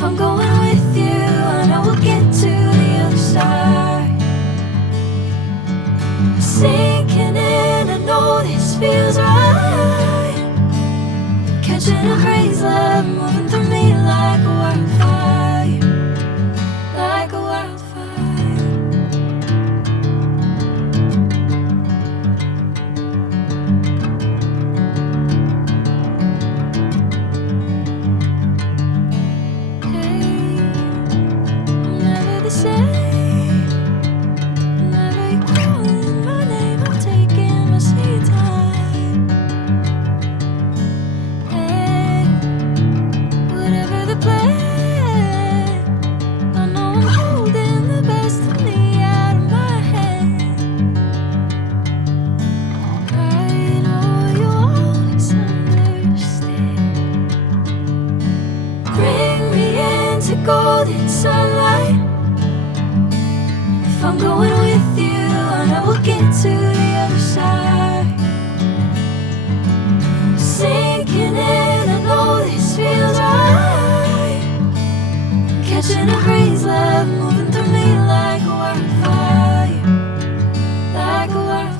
If I'm going with you, I know we'll get to the other side. Sinking in, I know this feels right. Catching a crazy love, moving through me like a wildfire, like a wildfire. Golden sunlight. If I'm going with you, I know we'll get to the other side. Sinking in, I know this feels right. Catching a crazy love, moving through me like a wildfire, like a wildfire.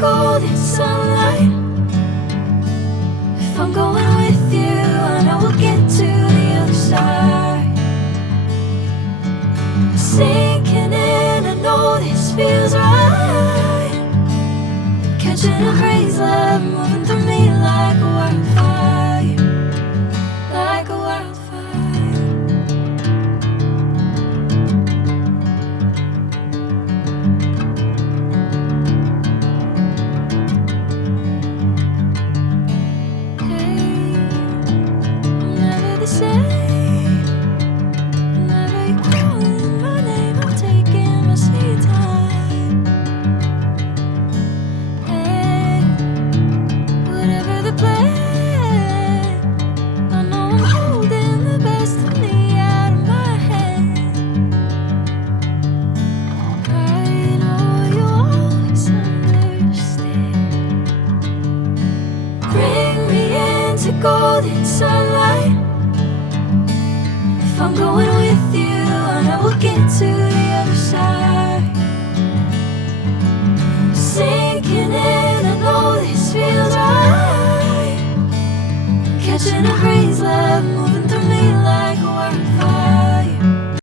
Golden sunlight. If I'm going with you, I know we'll get to the other side. Sinking in, I know this feels right. Catching a crazy love, moving through me like a wildfire, like a wildfire. Golden sunlight. If I'm going with you, I know we'll get to the other side. Sinking in, I know this feels right. Catching a crazy love, moving through me like